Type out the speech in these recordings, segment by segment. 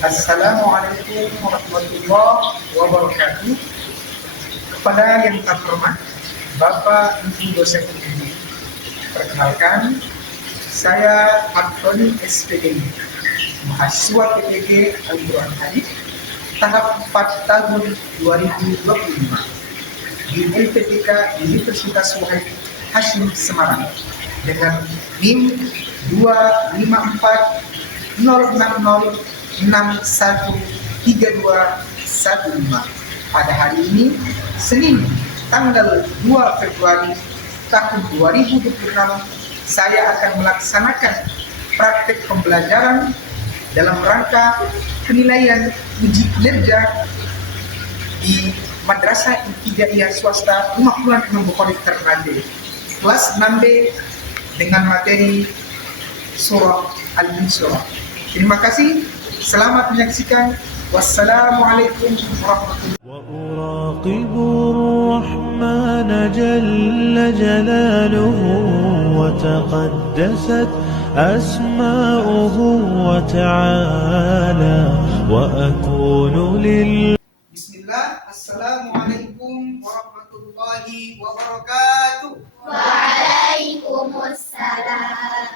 Assalamualaikum warahmatullahi wabarakatuh. Kepada yang terhormat Bapak Ibu dosen pembimbing, perkenalkan, saya Antoni SPDI, mahasiswa PTG Al-Quran Hadis tahap 4 tahun 2025 di LPTK Universitas Wahid Hasyim Semarang dengan NIM 25406061315. Pada hari ini, Senin, tanggal 2 Februari tahun 2026, saya akan melaksanakan praktek pembelajaran dalam rangka penilaian uji kinerja di Madrasah Ibtidaiyah Swasta Imam Bukhari Ternate, kelas 6B dengan materi Surah Al-Insyirah. Terima kasih, selamat menyaksikan. Wassalamualaikum warahmatullahi وأراقب الرحمن جل جلاله وتقدست أسماؤه وتعالى وأكون Bismillah. Assalamualaikum warahmatullahi wabarakatuh. Waalaikumsalam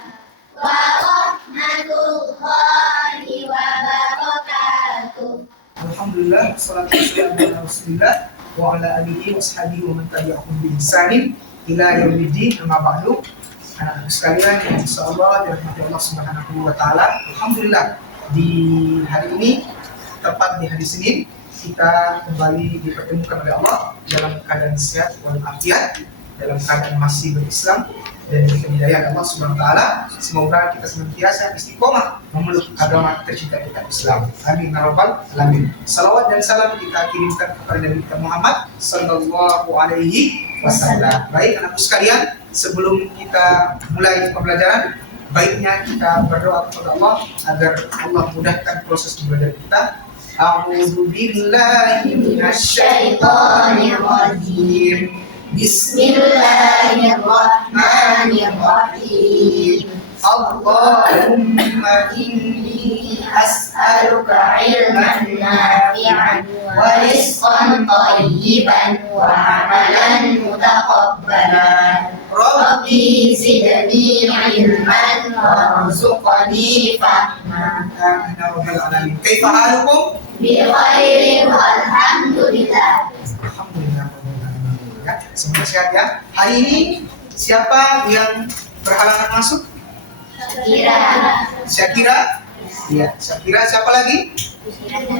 warahmatullahi wabarakatuh. Alhamdulillah, salatu wassalamu ala Rasulillah wa ala alihi wa sahbihi wa man tabi'ahum bi ihsanin ila yaumiddin. Amma ba'du. Anak-anak sekalian yang insyaallah dirahmati Allah Subhanahu wa taala, alhamdulillah di hari ini, tepat di hari Senin, kita kembali dipertemukan oleh Allah dalam keadaan sehat walafiat, dalam keadaan masih berislam dan diberikan hidayah Allah Subhanahu wa taala. Semoga kita senantiasa istiqomah memeluk agama tercinta kita, Islam. Amin ya rabbal alamin. Salawat dan salam kita kirimkan kepada Nabi kita Muhammad sallallahu alaihi wasallam. Baik anak-anakku sekalian, sebelum kita mulai pembelajaran, baiknya kita berdoa kepada Allah agar Allah mudahkan proses pembelajaran kita. A'udzu billahi minasyaitonir rajim. Bismillahirrahmanirrahim. Allahumma inni as'aluka ilman nafi'an wa rizqan thayyiban wa amalan mutaqabbalan. Rabbi zidni ilman warzuqni fahman. Amin ya rabbal alamin. Kaifa halukum? Bi khairin walhamdulillah. Alhamdulillah. Ya, semoga sehat ya. Hari ini siapa yang berhalangan masuk? Syakira. Ya, Syakira. Siapa lagi?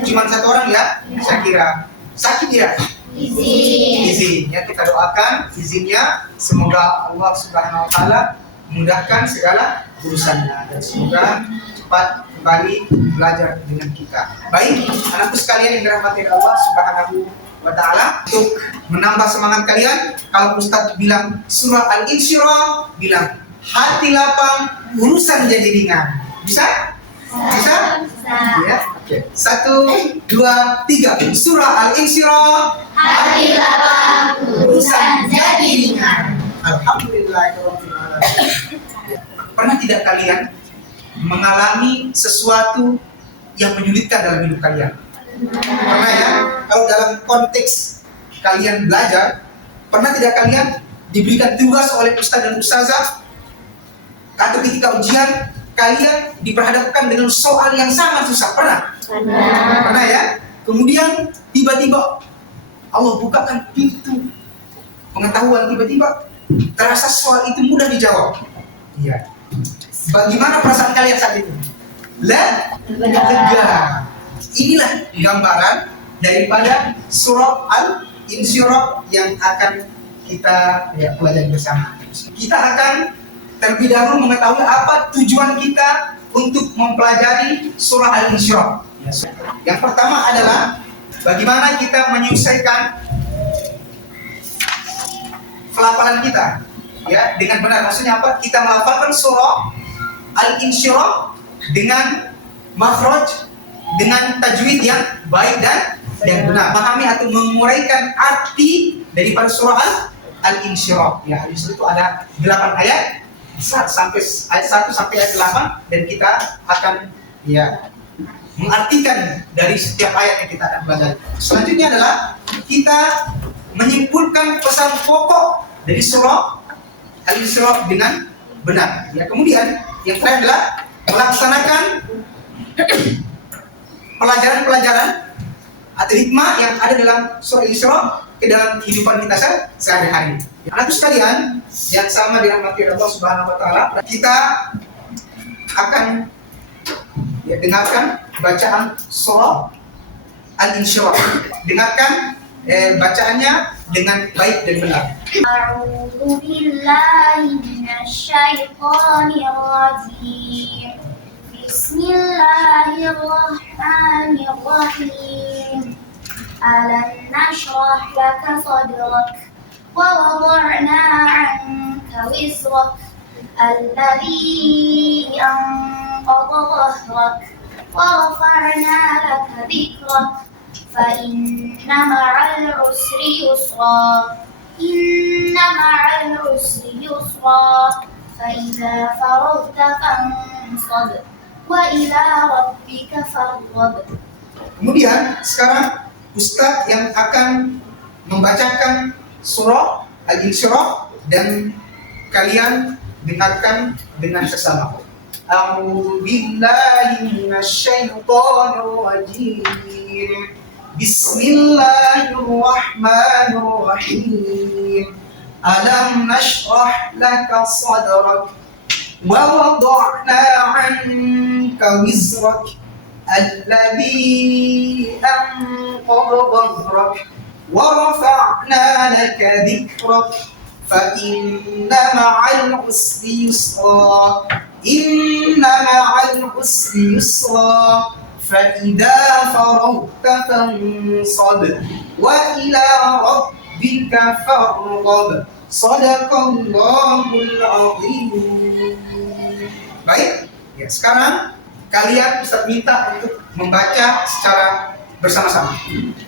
Cuma satu orang ya, Syakira. Sakit ya? Izin. Ya, kita doakan izinnya. Semoga Allah Subhanahu wa taala mudahkan segala urusannya dan semoga cepat kembali belajar dengan kita. Baik, anakku sekalian yang dirahmati Allah Subhanahu wa ta'ala, untuk menambah semangat kalian, kalau Ustadz bilang surah Al-Insyirah, bilang hati lapang, urusan jadi ringan. Bisa? Bisa? Ya, oke. 1, 2, 3. Surah Al-Insyirah, Hati lapang, urusan jadi ringan. Alhamdulillahirrahmanirrahim. Pernah tidak kalian mengalami sesuatu yang menyulitkan dalam hidup kalian? Pernah ya? Kalau dalam konteks kalian belajar, pernah tidak kalian diberikan tugas oleh ustaz dan ustazah, atau ketika ujian kalian diperhadapkan dengan soal yang sangat susah? Pernah? Pernah ya? Kemudian tiba-tiba Allah bukakan pintu pengetahuan, tiba-tiba terasa soal itu mudah dijawab. Iya. Bagaimana perasaan kalian saat itu? Lega. Inilah gambaran daripada surah Al-Insyirah yang akan kita pelajari bersama. Kita akan terlebih dahulu mengetahui apa tujuan kita untuk mempelajari surah Al-Insyirah. Yang pertama adalah bagaimana kita menyelesaikan pelafalan kita ya dengan benar. Maksudnya apa? Kita melafalkan surah Al-Insyirah dengan makhraj, dengan tajwid yang baik dan benar. Memahami atau menguraikan arti daripada surah Al-Insyirah. Ya, di situ ada 8 ayat, ayat 1 sampai ayat 8, dan kita akan mengartikan dari setiap ayat yang kita akan baca. Selanjutnya adalah kita menyimpulkan pesan pokok dari surah Al-Isra dengan benar. Ya, kemudian yang terakhir adalah melaksanakan pelajaran-pelajaran atau hikmah yang ada dalam surah Al-Isra ke dalam kehidupan kita sehari-hari. Anak sekalian yang sama dirahmati Allah Subhanahu wa taala, kita akan dengarkan bacaan surah Al-Isra. Dengarkan bacaannya dengan baik dan benar. A'udzu billahi minasyaitonir rajim. Bismillahirrahmanirrahim. Alam nashrah laka sadrak wa wada'na 'anka wizrak alladhi anqadha dhahrak wa rafa'na laka dhikrak fa inna ma'al usri yusra inna ma'al usri yusra fa idza faragta fansab wa ila rabbika farghab. Kemudian sekarang Ustadz yang akan membacakan surah Al-Isra dan kalian dengarkan dengan sesama. A'udzu billahi minasyaitonir rajim. Bismillahirrahmanirrahim. Alam nashrah laka sadrak wa wada'na 'anka wizrak الذي أنقض ظهرك ورفعنا لك ذكرك فإن مع العسر يسرا إن مع العسر يسرا فإذا فرغت فانصب وإلى ربك فارغب صدق الله العظيم. Baik, ya sekarang kalian Ustaz minta untuk membaca secara bersama-sama.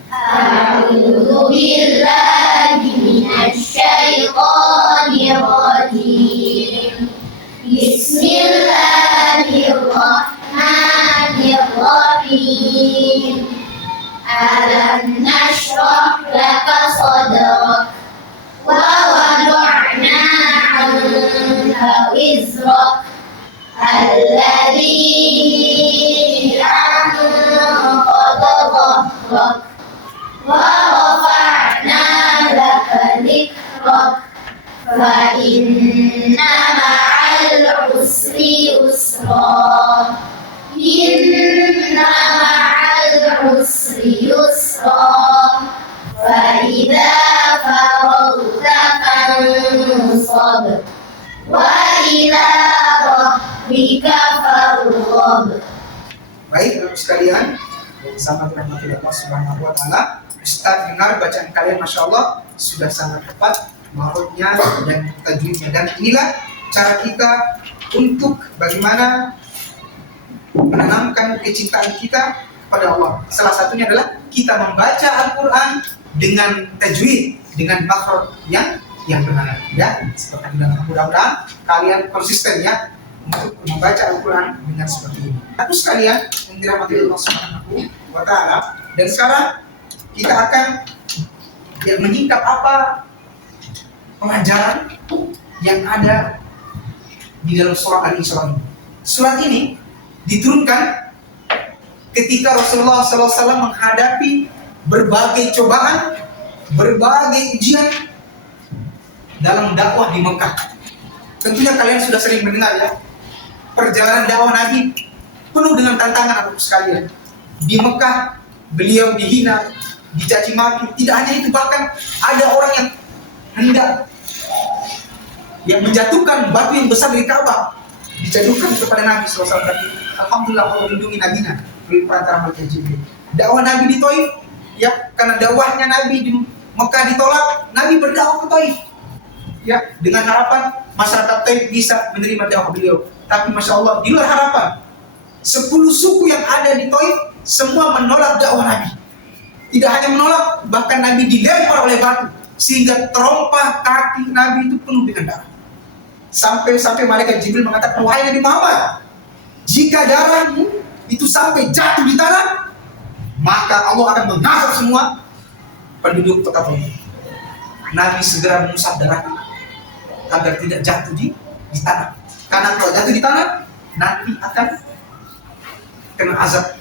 A'udzu billahi minasyaitonir rajim. Bismillahirrahmanirrahim. Alam nashrah laka sadrak wa wada'na 'anka wizrak الذي أنقض ظهرك ورفعنا لك ذكرك فإن مع العسر يسرا إن مع العسر يسرا فإذا فرغت فانصب وإلى ربك فارغب. Baik, Bapak sekalian, bersama dirahmati Allah Subhanahu wa taala, Ustaz dengar bacaan kalian, Masya Allah, sudah sangat tepat mahfuznya dan tajwidnya. Dan inilah cara kita untuk bagaimana menanamkan kecintaan kita kepada Allah. Salah satunya adalah kita membaca Al-Quran dengan tajwid, dengan makhraj yang benar. Ya, seperti dalam mudah-mudahan kalian konsisten ya untuk membaca Al-Quran dengan seperti ini. Aku sekalian yang dirahmati Allah Subhanahu wa taala, dan sekarang kita akan menyingkap apa pelajaran yang ada di dalam surah Al-Isra ini. Surat ini diturunkan ketika Rasulullah SAW menghadapi berbagai cobaan, berbagai ujian dalam dakwah di Mekah. Tentunya kalian sudah sering mendengar ya, perjalanan dakwah Nabi penuh dengan tantangan untuk sekalian. Di Mekah beliau dihina, dicaci maki. Tidak hanya itu, bahkan ada orang yang hendak menjatuhkan batu yang besar dari Ka'bah, dijatuhkan kepada Nabi SAW. Tapi alhamdulillah Allah melindungi nabinya melalui perantara malaikat Jibril. Dakwah Nabi di Taif, ya, karena dakwahnya Nabi di Mekah ditolak, Nabi berdakwah ke Taif, ya, dengan harapan masyarakat Taif bisa menerima dakwah beliau. Tapi Masya Allah, di luar harapan, 10 suku yang ada di Taif semua menolak dakwah Nabi. Tidak hanya menolak, bahkan Nabi dilempar oleh batu sehingga terompah kaki Nabi itu penuh dengan darah. Sampai malaikat Jibril mengatakan, wahai Nabi Muhammad, jika darahmu itu sampai jatuh di tanah, maka Allah akan mengazab semua penduduk tempat itu. Nabi segera mengusap darahnya agar tidak jatuh di tanah. Karena kalau jatuh di tanah, nanti akan kena azab.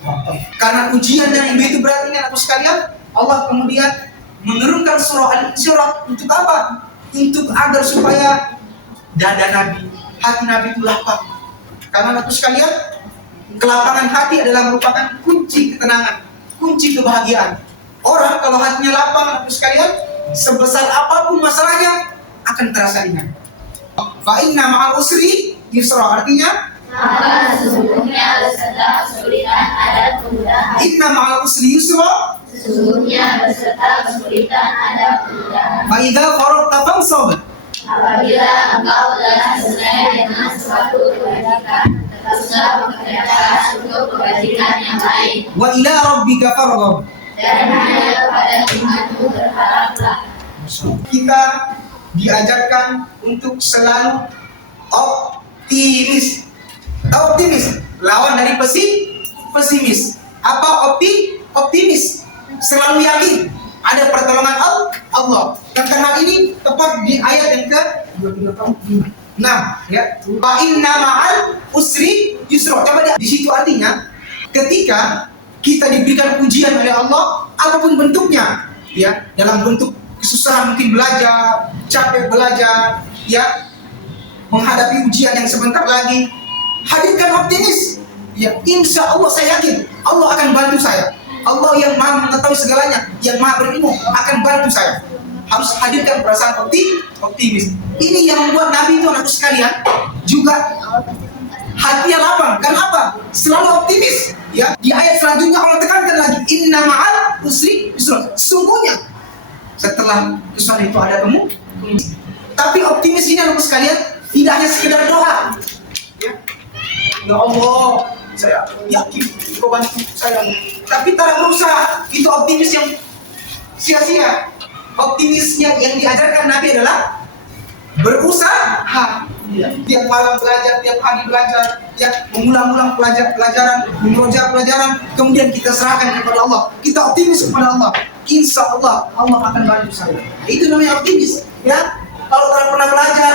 Karena ujian yang begitu berat ini, anak sekalian, Allah kemudian menurunkan surah Al-Insyirah untuk apa? Untuk agar supaya dada Nabi, hati Nabi itu lapang. Karena anak sekalian, kelapangan hati adalah merupakan kunci ketenangan, kunci kebahagiaan. Orang kalau hatinya lapang, anak sekalian, sebesar apapun masalahnya akan terasa ringan. Fa inna ma'al usri yusra, artinya Maka sesungguhnya beserta kesulitan ada kemudahan. inna ma'al usri yusra Sesungguhnya beserta kesulitan ada kemudahan. fa idza faragta fansab. Apabila engkau telah selesai dengan suatu kebajikan, tetaplah bekerja untuk kebajikan yang lain. Wa ila rabbika farghab. Dan hanya kepada Tuhanmu berharaplah. Kita diajarkan untuk selalu optimis. Optimis, lawan dari pesimis. Apa optimis? Selalu yakin ada pertolongan Allah. Dan karena ini tepat di ayat yang ke-6 ya. Fa inna ma'al usri yusra. Coba di situ artinya ketika kita diberikan ujian oleh Allah, apapun bentuknya, ya, dalam bentuk kesusahan, mungkin belajar, capek belajar, ya, menghadapi ujian yang sebentar lagi, hadirkan optimis, ya, insya Allah saya yakin Allah akan bantu saya. Allah yang maha mengetahui segalanya, yang maha berilmu akan bantu saya. Harus hadirkan perasaan optimis. Ini yang membuat Nabi itu, anak sekalian, juga hatinya lapang. Kenapa? Selalu optimis. Ya, di ayat selanjutnya Allah tekankan lagi, inna ma'al usri yusra. Sungguhnya setelah kesulitan itu ada kemungkinan. Tapi optimis ini, anak sekalian, tidak hanya sekedar doa. Ya Allah, saya yakin Kau bantu saya. Tapi tak berusaha. Itu optimis yang sia-sia. Optimisnya yang diajarkan Nabi adalah berusaha. Tiap malam belajar, tiap hari belajar, ya, mengulang-ulang pelajaran, memurojaah pelajaran, kemudian kita serahkan kepada Allah. Kita optimis kepada Allah. Insya Allah, Allah akan bantu saya. Itu namanya optimis. Ya, kalau tak pernah belajar,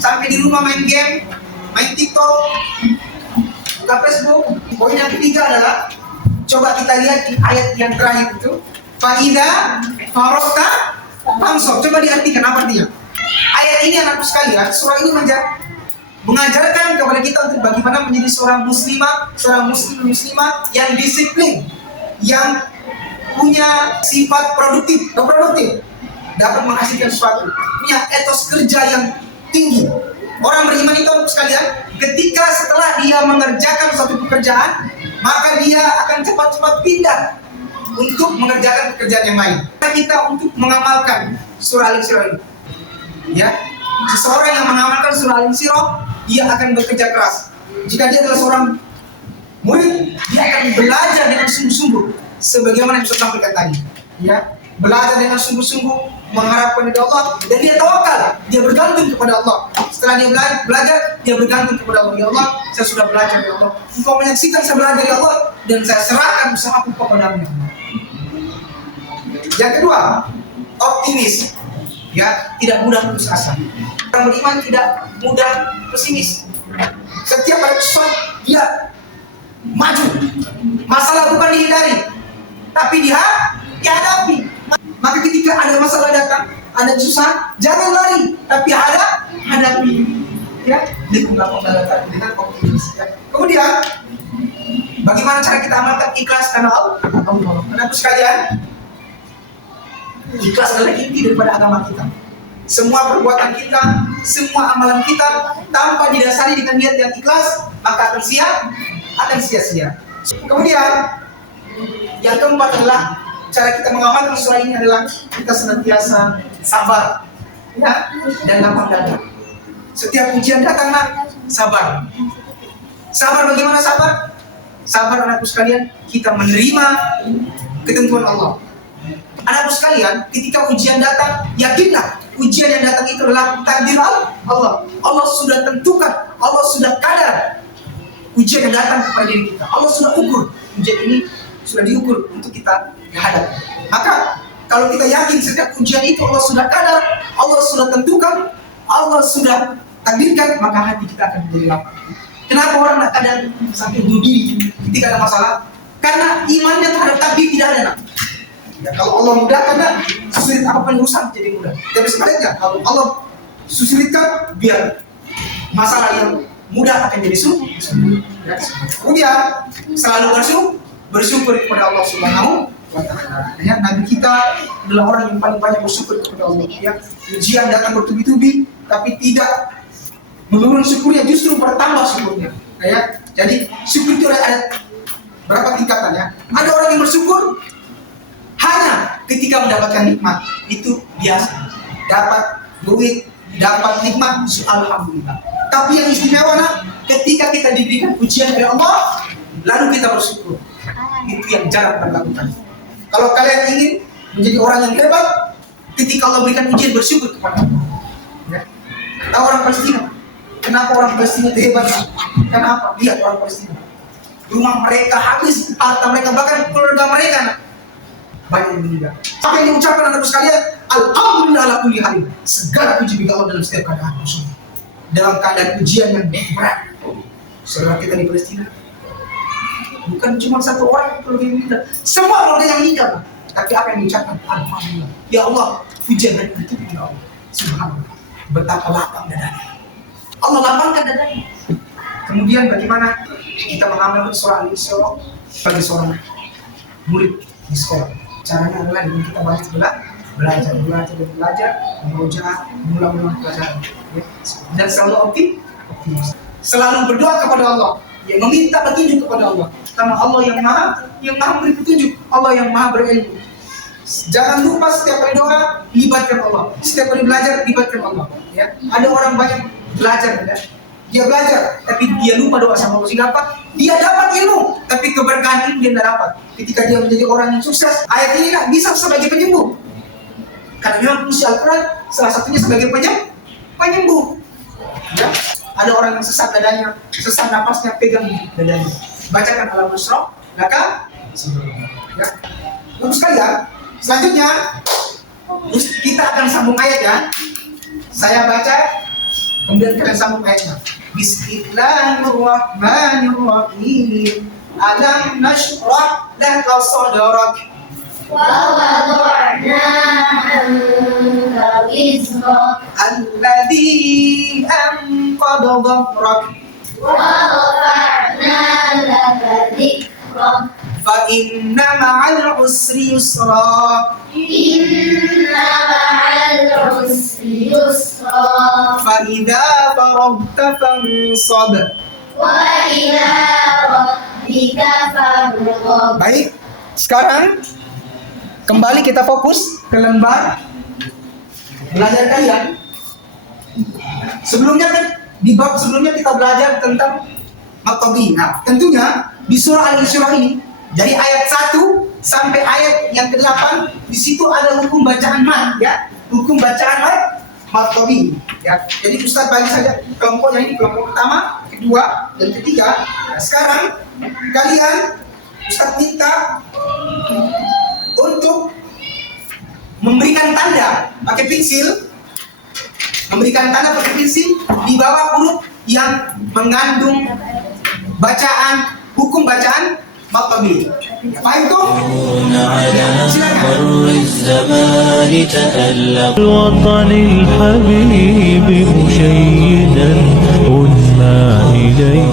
sampai di rumah main game, main TikTok, buka Facebook. Poin yang ketiga adalah, coba kita lihat di ayat yang terakhir itu, Fa'idha farokta fansab. Coba diartikan apa artinya? Ayat ini, anakku sekalian, surah ini mengajarkan kepada kita untuk bagaimana menjadi seorang muslimah, seorang muslimah yang disiplin, yang punya sifat produktif, dapat menghasilkan sesuatu, punya etos kerja yang tinggi. Orang beriman itu, anakku sekalian, ketika setelah dia mengerjakan suatu pekerjaan, maka dia akan cepat-cepat pindah untuk mengerjakan pekerjaan yang lain. Kita untuk mengamalkan surah Al-Insyirah ini. Ya, seseorang yang mengamalkan surah Al-Insyirah, dia akan bekerja keras. Jika dia adalah seorang murid, dia akan belajar dengan sungguh-sungguh, sebagaimana yang saya sampaikan tadi. Ya, belajar dengan sungguh-sungguh, mengharapkan kepada Allah, dan dia tawakal, dia bergantung kepada Allah. Setelah dia belajar, dia bergantung kepada Allah. Ya Allah, saya sudah belajar, ya Allah. Engkau menyaksikan saya belajar, ya Allah, dan saya serahkan usahaku kepadamu. Yang kedua, optimis. Ya, tidak mudah putus asa. Orang beriman tidak mudah pesimis. Setiap ada sesuatu, dia maju. Masalah bukan dihindari, tapi dihadapi. Maka ketika ada masalah datang, ada susah, jangan lari, tapi hadapi. Ya, dengan optimis. Ya. Kemudian, bagaimana cara kita amalkan ikhlas karena Allah? Karena sekalian, ikhlas adalah inti daripada agama kita. Semua perbuatan kita, semua amalan kita tanpa didasari dengan niat yang ikhlas, maka akan sia-sia. Kemudian yang keempat adalah cara kita mengamalkan surah ini adalah kita senantiasa sabar, ya, dan lapang dada. Setiap ujian datang, sabar. Sabar, bagaimana sabar? Sabar, anakku sekalian, kita menerima ketentuan Allah. Anakku sekalian, ketika ujian datang, yakinlah ujian yang datang itu adalah takdir Allah. Allah sudah tentukan, Allah sudah kadar. ujian yang datang kepada diri kita. Allah sudah ukur, ujian ini sudah diukur untuk kita hadapi. Maka kalau kita yakin setiap ujian itu Allah sudah kadar, Allah sudah tentukan, Allah sudah takdirkan, maka hati kita akan menjadi lapang. Kenapa orang kadang sampai bunuh diri ketika ada masalah? Karena imannya terhadap takdir tidak ada. Ya, kalau Allah mudahkan, susulit apapun urusan jadi mudah. Tapi sebaliknya, kalau Allah susulitkan, biar masalah yang mudah akan jadi sulit. Ya. Kemudian selalu bersyukur kepada Allah Subhanahu wa Ta'ala. Ya, Nabi kita adalah orang yang paling banyak bersyukur kepada Allah. Ya, ujian datang bertubi-tubi, tapi tidak menurun syukurnya, justru bertambah syukurnya. Ya, jadi syukur itu ada berapa tingkatannya? Ada orang yang bersyukur hanya ketika mendapatkan nikmat, itu biasa. Dapat duit, dapat nikmat, alhamdulillah. Tapi yang istimewa, ketika kita diberikan ujian dari Allah, lalu kita bersyukur. Itu yang jarang kita lakukan. Kalau kalian ingin menjadi orang yang hebat, ketika Allah berikan ujian, bersyukur kepada Allah. Ya. Tahu orang Palestina? Kenapa orang Palestina itu hebat? Kenapa? Lihat orang Palestina. Rumah mereka habis, harta mereka, bahkan keluarga mereka banyak yang meninggal. Apa yang diucapkan anak sekalian? Alhamdulillah ala kulli hal. Segala puji bagi Allah dalam setiap keadaan. Dalam keadaan ujian yang berat. Saudara kita di Palestina, bukan cuma satu orang keluarga yang meninggal, semua keluarga yang meninggal. Tapi apa yang diucapkan? Alhamdulillah. Ya Allah, pujian dan itu ya Allah. Subhanallah. Betapa lapang dadanya. Allah lapangkan dadanya. Kemudian bagaimana kita mengamalkan surah Al-Isra bagi seorang murid di sekolah? Caranya adalah dengan kita banyak belajar, mengulang pelajaran, ya. Dan selalu optimis, selalu berdoa kepada Allah, ya, meminta petunjuk kepada Allah, karena Allah yang maha beri petunjuk, Allah yang maha berilmu. Jangan lupa setiap kali doa libatkan Allah, setiap kali belajar libatkan Allah. Ya. Ada orang banyak belajar, ya. Dia belajar, tapi dia lupa doa sama Allah. Sehingga apa? Dia dapat ilmu, tapi keberkahan ilmu dia tidak dapat. Ketika dia menjadi orang yang sukses, ayat ini bisa sebagai penyembuh. Karena memang fungsi Al-Quran salah satunya sebagai penyembuh. Ya? Ada orang yang sesat dadanya, sesat napasnya, pegang dadanya. Bacakan Al-Isra, maka ya. Bagus sekali ya. Selanjutnya, kita akan sambung ayat ya. Saya baca, kemudian kalian sambung ayatnya. Bismillahirrahmanirrahim. Alam nashrah laka sadrak wa wada'na anka wizrak alladhi anqadha dhahrak wa rafa'na laka dhikrak fa inna ma'al usri yusra inna ma'al usri yusra fa idza faragta fansab wa ila rabbika farghab. Baik, sekarang kembali kita fokus ke lembar belajar kalian. Sebelumnya kan di bab sebelumnya kita belajar tentang At-Tabi. Nah, tentunya di surah Al-Isra ini dari ayat 1 sampai ayat yang ke-8 di situ ada hukum bacaan mat, ya. Hukum bacaan At-Tabi, ya. Jadi Ustaz bagi saja kelompoknya ini, kelompok pertama, kedua, dan ketiga. Nah, sekarang kalian Ustaz minta untuk memberikan tanda pakai pensil, di bawah huruf yang mengandung bacaan, hukum bacaan At-Tabi. Paham tuh? الوطن الحبيب مشيدا أنما إليه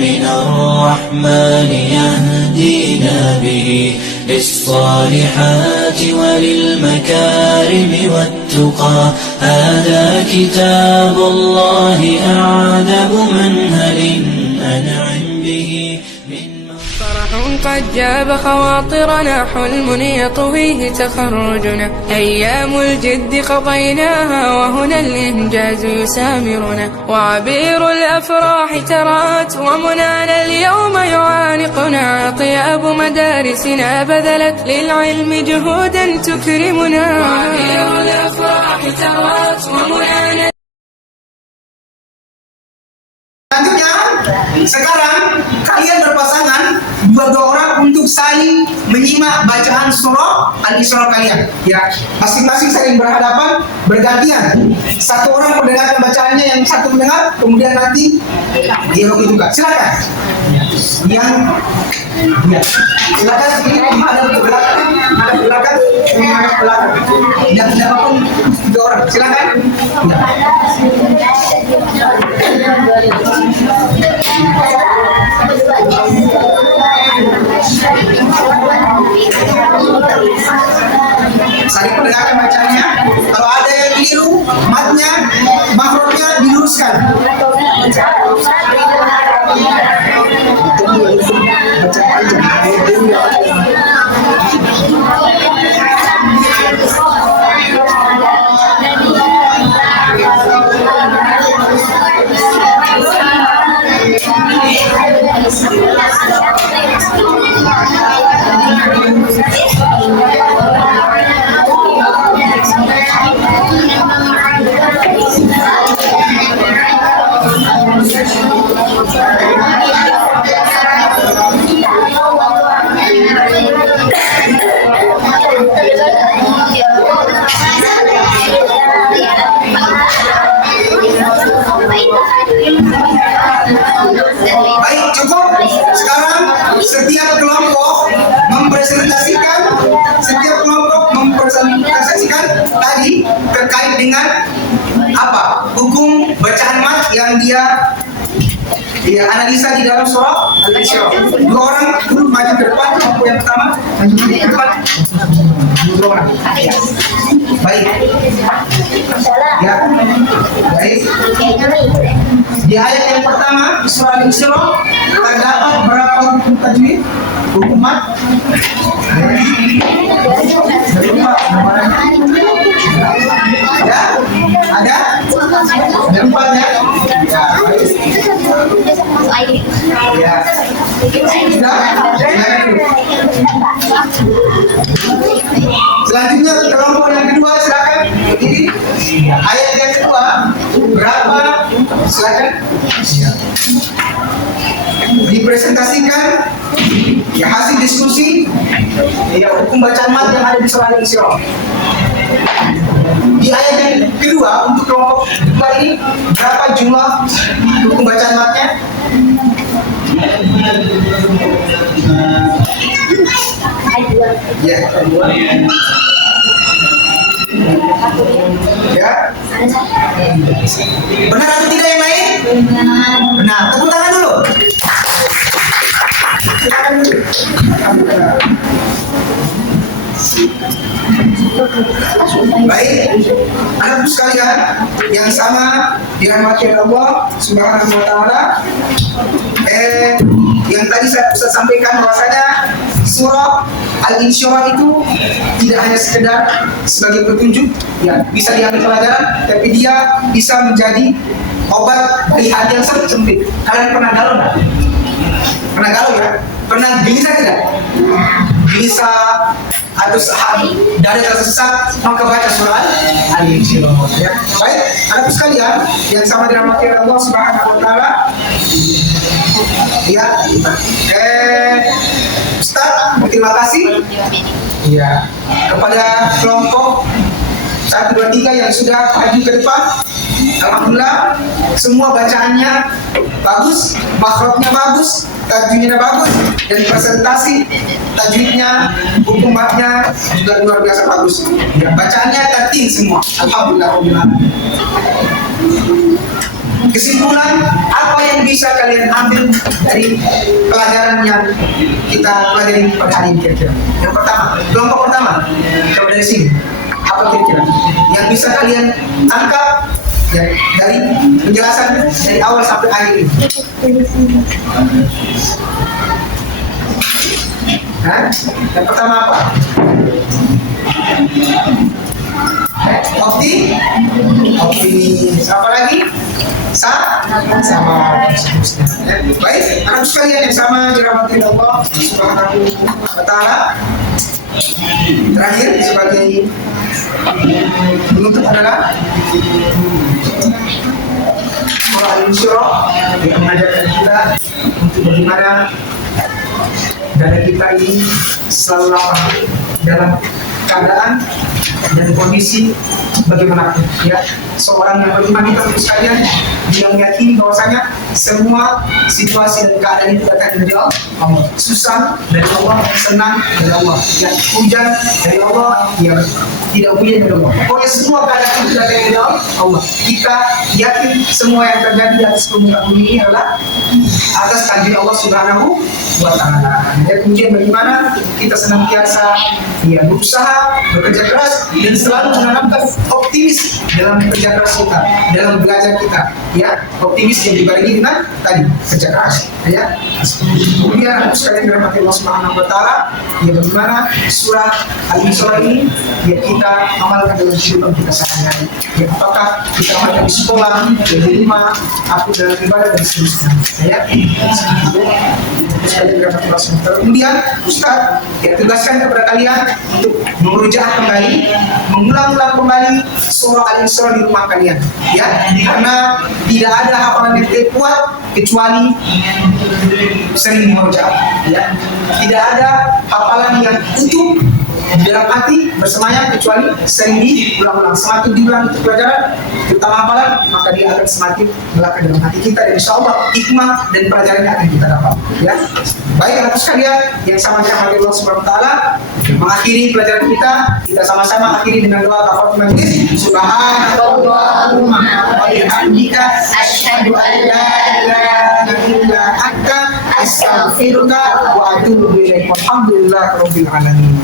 من الرحمن يهدينا به للصالحات وللمكارم والتقى هذا كتاب الله أعذب منهل أنعم به فرح قد جاب خواطرنا حلم يطويه تخرجنا أيام الجد قضيناها وهنا الإنجاز يسامرنا وعبير الأفراح ترات ومنانا اليوم يعانقنا طياب مدارسنا بذلت للعلم جهودا تكرمنا وعبير الأفراح ترات ومنانا. Selanjutnya Sekarang kalian berpasangan dua orang untuk saling menyimak bacaan surah Al-Isra kalian. Ya, masing-masing saling berhadapan, bergantian. Satu orang mendengarkan bacaannya, yang satu mendengar, kemudian nanti dialog itu kan. Silakan. Yang ya, silakan ini ada di belakang, ada di belakang, ada di belakang. Yang tidak apa-apa, tiga orang. Silakan. Saling mendengarkan bacanya. Kalau ada yang keliru, matnya, makhrajnya diluruskan. Baik, cukup. Sekarang setiap kelompok mempresentasikan tadi terkait dengan apa? Hukum bacaan mat yang dia analisa di dalam surah Al-Isra. Dua orang dulu maju ke depan, kelompok yang pertama maju ke depan. Dua orang. Ya. Baik. Ya. Baik. Di ayat yang pertama surah Al-Isra terdapat berapa hukum tajwid? Hukum mat? Ya? Ada? Ada empat ya? Ya. Ya. Selanjutnya kelompok yang kedua silakan. Ini ayat yang kedua berapa? Silakan. Dipresentasikan ya hasil diskusi ya hukum bacaan mat yang ada di surah Al-Isra. Di ayat yang kedua untuk kelompok kedua ini berapa jumlah hukum bacaan matnya? Ya. Ya. Benar atau tidak yang lain? Benar. Tepuk tangan dulu. Baik, anak sekalian yang sama dirahmati Allah Subhanahu wa taala. Yang tadi saya sampaikan bahwasanya surah Al-Isra itu tidak hanya sekedar sebagai petunjuk, ya bisa diambil pelajaran, tapi dia bisa menjadi obat bagi hati yang sangat sempit. Kalian pernah galau nggak? Pernah galau ya? Pernah gelisah tidak? Gelisah atau dada terasa sesak, maka baca surah Al-Isra. Ya. Baik, anak sekalian yang sama dirahmati Allah Subhanahu wa taala. Ya, Ustaz, terima kasih. Ya, kepada kelompok 1, 2, 3 yang sudah maju ke depan. Alhamdulillah, semua bacaannya bagus, makhrajnya bagus, tajwidnya bagus, dan presentasi tajwidnya, hukum matnya juga luar biasa bagus. Ya, bacaannya tertib semua. Alhamdulillah. Kesimpulan, apa yang bisa kalian ambil dari pelajaran yang kita pelajari pada hari ini kira-kira? Yang pertama, kelompok pertama, coba dari sini. Apa kira-kira yang bisa kalian tangkap ya, dari penjelasan dari awal sampai akhir ini? Yang pertama apa? Optimis. Apa lagi? Sama. Baik, anak sekalian yang sama dirahmati Allah Subhanahu wa taala. Terakhir sebagai penutup adalah surah Al-Insyirah yang mengajarkan kita untuk bagaimana dada kita ini selalu lapang dalam keadaan dan kondisi bagaimanapun, ya. Seorang yang beriman kita terus sekalian, dia meyakini bahwasanya semua situasi dan keadaan itu datang dari Allah. Susah dari Allah, senang dari Allah, ya. Hujan dari Allah, ya. Tidak hujan dari Allah. Pokoknya semua keadaan itu datang dari Allah. Kita yakin semua yang terjadi di atas permukaan bumi ini adalah atas takdir Allah Subhanahu wa Ta'ala. Ya, kemudian bagaimana kita senantiasa, ya, berusaha, bekerja keras dan selalu menanamkan optimis dalam kerja keras kita, dalam belajar kita, ya. Optimis yang dibarengi dengan tadi kerja keras, ya. Kemudian aku sekalian dirahmati Allah Subhanahu wa Ta'ala, ya, bagaimana surah Al-Insyirah ini, ya, kita amalkan dalam kehidupan kita sehari-hari. Ya, apakah kita amalkan di sekolah, di rumah, aku dalam ibadah dan seterusnya, ya. Sekalian dirahmati Allah Subhanahu wa Ta'ala. Kemudian Ustaz, ya, tugaskan kepada kalian untuk merujaah kembali, mengulang-ulang kembali surah Al-Insyirah di rumah kalian, ya, karena tidak ada hafalan yang kuat kecuali sering merujaah, ya. Tidak ada hafalan yang utuh dalam hati bersemayam kecuali sering diulang-ulang. Semakin diulang itu pelajaran, terutama hafalan, maka dia akan semakin melekat dalam hati kita, dan insya Allah hikmah dan pelajaran yang akan kita dapat, ya. Baik, anak sekalian yang sama dirahmati Allah Subhanahu wa Ta'ala, mengakhiri pelajaran kita sama-sama akhiri dengan doa kafaratul majlis. Subhanallahumma wa bihamdika asyhadu an la ilaha illa anta astaghfiruka wa atubu ilaik. Walhamdulillahirabbil alamin.